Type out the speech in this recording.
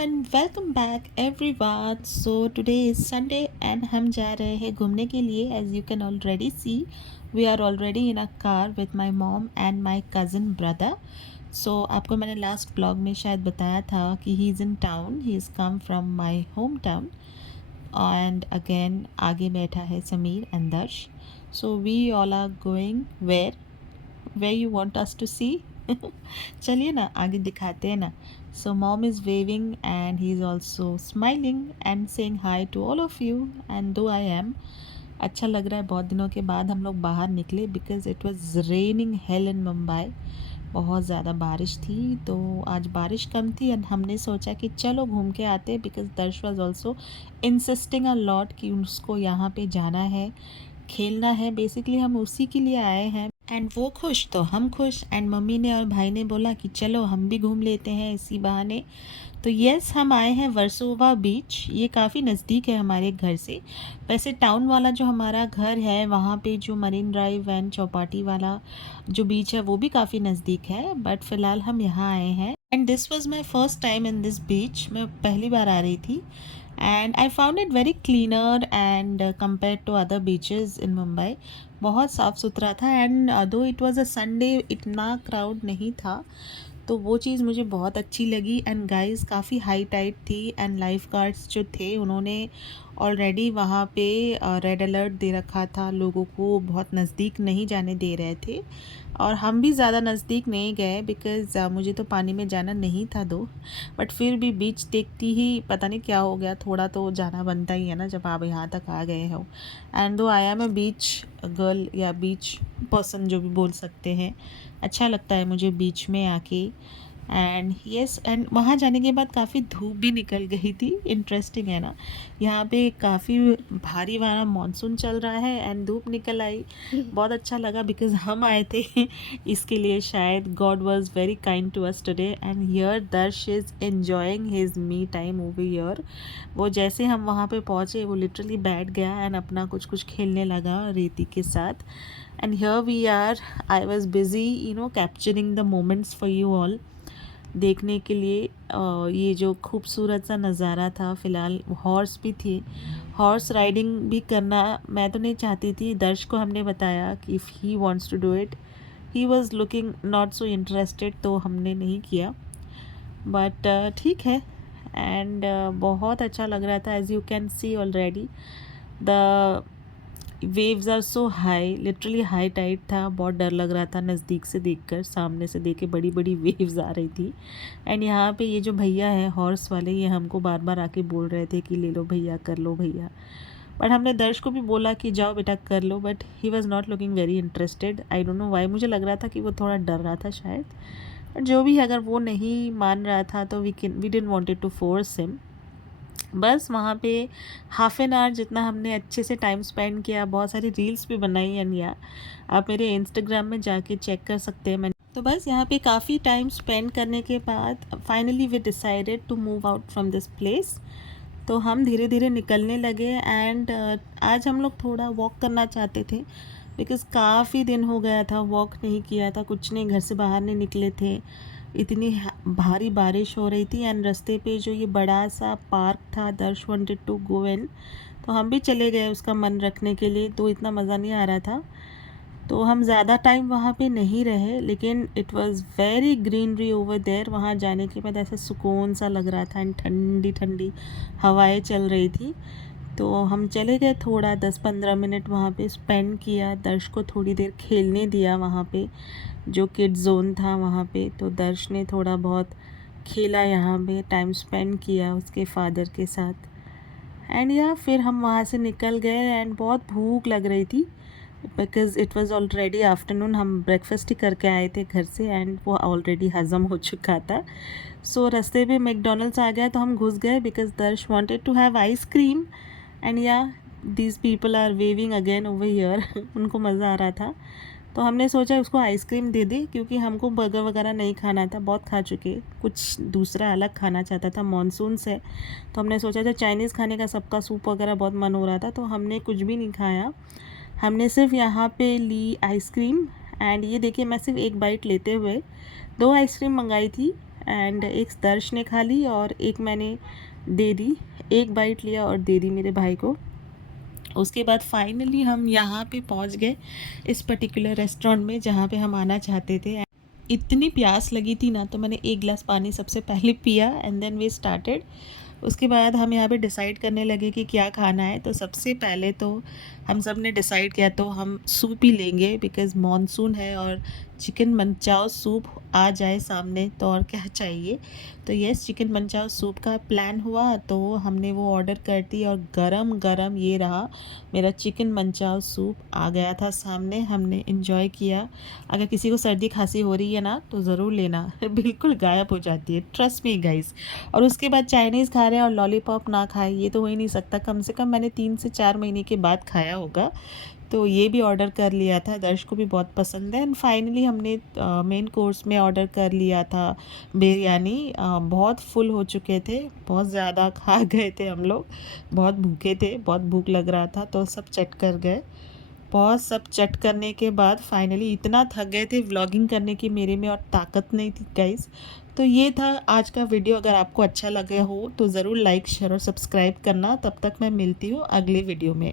And welcome back everyone. So today is Sunday and हम जा रहे हैं घूमने के लिए। As you can already see we are already in a car with my mom and my cousin brother. So आपको मैंने last blog में शायद बताया था कि he is in town, he is come from my home town. And again आगे बैठा है Sameer and Darsh. So we all are going where you want us to see. चलिए ना आगे दिखाते हैं ना। So mom is waving and he is also smiling and saying hi to all of you and though I M. अच्छा लग रहा है, बहुत दिनों के बाद हम लोग बाहर निकले because it was raining hell in Mumbai. बहुत ज़्यादा बारिश थी, तो आज बारिश कम थी एंड हमने सोचा कि चलो घूम के आते बिकॉज दर्श was also insisting a lot कि उसको यहाँ पे जाना है, खेलना है। बेसिकली हम उसी के लिए आए हैं एंड वो खुश तो हम खुश। एंड मम्मी ने और भाई ने बोला कि चलो हम भी घूम लेते हैं इसी बहाने। तो यस, हम आए हैं वर्सोवा बीच। ये काफ़ी नज़दीक है हमारे घर से। वैसे टाउन वाला जो हमारा घर है वहाँ पे जो मरीन ड्राइव एंड चौपाटी वाला जो बीच है वो भी काफ़ी नज़दीक है, बट फ़िलहाल हम यहाँ आए हैं and this was my first time in this beach. मैं पहली बार आ रही थी and I found it very cleaner and compare to other beaches in Mumbai. बहुत साफ़ सुथरा था and though it was a Sunday इतना क्राउड नहीं था, तो वो चीज़ मुझे बहुत अच्छी लगी। एंड गाइस काफ़ी हाई टाइड थी एंड लाइफ गार्ड्स जो थे उन्होंने ऑलरेडी वहाँ पे रेड अलर्ट दे रखा था, लोगों को बहुत नज़दीक नहीं जाने दे रहे थे। और हम भी ज़्यादा नज़दीक नहीं गए बिकॉज़ मुझे तो पानी में जाना नहीं था दो, बट फिर भी बीच देखती ही पता नहीं क्या हो गया, थोड़ा तो जाना बनता ही है ना जब आप यहाँ तक आ गए हो। And though I am a beach girl या बीच पर्सन जो भी बोल सकते हैं, अच्छा लगता है मुझे बीच में आके। एंड यस, एंड वहाँ जाने के बाद काफ़ी धूप भी निकल गई थी। इंटरेस्टिंग है ना, यहाँ पे काफ़ी भारी वाला मानसून चल रहा है एंड धूप निकल आई। बहुत अच्छा लगा बिकॉज हम आए थे इसके लिए। शायद God was very kind to us today and here Darsh is enjoying his me time over here. वो जैसे हम वहाँ पे पहुँचे वो लिटरली बैठ गया एंड अपना कुछ कुछ खेलने लगा रेती के साथ। And here we are, I was busy capturing the moments for you all देखने के लिए। ये जो खूबसूरत सा नज़ारा था। फ़िलहाल हॉर्स भी थे, हॉर्स राइडिंग भी करना मैं तो नहीं चाहती थी। दर्श को हमने बताया कि if he wants to do it, he was looking not so interested, तो हमने नहीं किया। बट ठीक है। एंड बहुत अच्छा लग रहा था। As you can see already the waves are so high, literally high tide था। बहुत डर लग रहा था नज़दीक से देखकर, सामने से देखे बड़ी बड़ी वेव्स आ रही थी। एंड यहाँ पे ये जो भैया हैं हॉर्स वाले, ये हमको बार बार आके बोल रहे थे कि ले लो भैया, कर लो भैया। बट हमने दर्श को भी बोला कि जाओ बेटा कर लो, but he was not looking very interested. I don't know why, मुझे लग रहा था कि वो थोड़ा डर रहा था शायद। बट जो भी, अगर वो नहीं मान रहा था तो we didn't wanted to force him. बस वहाँ पे हाफ़ एन आवर जितना हमने अच्छे से टाइम स्पेंड किया। बहुत सारी रील्स भी बनाई एंड या आप मेरे इंस्टाग्राम में जाके चेक कर सकते हैं। मैंने तो बस यहाँ पे काफ़ी टाइम स्पेंड करने के बाद finally we decided to move out from this place. तो हम धीरे धीरे निकलने लगे एंड आज हम लोग थोड़ा वॉक करना चाहते थे बिकॉज़ काफ़ी दिन हो गया था वॉक नहीं किया था, कुछ नहीं, घर से बाहर नहीं निकले थे। इतनी भारी बारिश हो रही थी एंड रास्ते पे जो ये बड़ा सा पार्क था, दर्श वांटेड टू गो इन, तो हम भी चले गए उसका मन रखने के लिए। तो इतना मज़ा नहीं आ रहा था, तो हम ज़्यादा टाइम वहाँ पे नहीं रहे, लेकिन it was very greenery over there. वहाँ जाने के बाद ऐसा सुकून सा लग रहा था एंड ठंडी ठंडी हवाएं चल रही थी। तो हम चले गए, थोड़ा 10-15 मिनट वहाँ पे स्पेंड किया। दर्श को थोड़ी देर खेलने दिया वहाँ पे, जो किड जोन था वहाँ पे। तो दर्श ने थोड़ा बहुत खेला, यहाँ पे टाइम स्पेंड किया उसके फादर के साथ। एंड या फिर हम वहाँ से निकल गए एंड बहुत भूख लग रही थी because it was already afternoon. हम ब्रेकफास्ट ही करके आए थे घर से एंड वो ऑलरेडी हज़म हो चुका था। सो रास्ते पे मैकडॉनल्ड्स आ गया तो हम घुस गए because Darsh wanted to have ice cream. And yeah these people are waving again over here उनको मज़ा आ रहा था, तो हमने सोचा उसको आइसक्रीम दे दे क्योंकि हमको बर्गर वगैरह नहीं खाना था, बहुत खा चुके, कुछ दूसरा अलग खाना चाहता था मानसून से। तो हमने सोचा था चाइनीज़ खाने का, सबका सूप वगैरह बहुत मन हो रहा था, तो हमने कुछ भी नहीं खाया। हमने सिर्फ यहाँ पे ली आइसक्रीम। एंड ये देखिए, मैं सिर्फ एक बाइट लेते हुए 2 आइसक्रीम मंगाई थी एंड एक दर्श ने खा ली और एक मैंने दे दी, एक बाइट लिया और दे दी मेरे भाई को। उसके बाद फाइनली हम यहाँ पे पहुँच गए इस पर्टिकुलर रेस्टोरेंट में जहाँ पे हम आना चाहते थे। इतनी प्यास लगी थी ना, तो मैंने एक गिलास पानी सबसे पहले पिया एंड देन वी स्टार्टेड। उसके बाद हम यहाँ पे डिसाइड करने लगे कि क्या खाना है। तो सबसे पहले तो हम सब ने डिसाइड किया तो हम सूप ही लेंगे, बिकॉज़ मॉनसून है और चिकन मनचाओ सूप आ जाए सामने तो और क्या चाहिए। तो यस, चिकन मनचाओ सूप का प्लान हुआ, तो हमने वो ऑर्डर कर दी और गरम गरम ये रहा मेरा चिकन मनचाओ सूप आ गया था सामने। हमने इन्जॉय किया। अगर किसी को सर्दी खांसी हो रही है ना तो ज़रूर लेना बिल्कुल गायब हो जाती है, ट्रस्ट मी गाइस। और उसके बाद चाइनीज़ खा रहे हैं और लॉलीपॉप ना खाए, ये तो हो ही नहीं सकता। कम से कम मैंने 3 से 4 महीने के बाद खाया होगा। तो ये भी ऑर्डर कर लिया था, दर्श को भी बहुत पसंद है। एंड फाइनली हमने मेन कोर्स में ऑर्डर कर लिया था बिरयानी। बहुत फुल हो चुके थे, बहुत ज़्यादा खा गए थे हम लोग, बहुत भूखे थे, बहुत भूख लग रहा था, तो सब चट कर गए। बहुत सब चट करने के बाद फाइनली इतना थक गए थे व्लॉगिंग करने की, मेरे में और ताकत नहीं थी गाइस। तो ये था आज का वीडियो। अगर आपको अच्छा लगे हो तो ज़रूर लाइक शेयर और सब्सक्राइब करना। तब तक मैं मिलती हूँ अगले वीडियो में।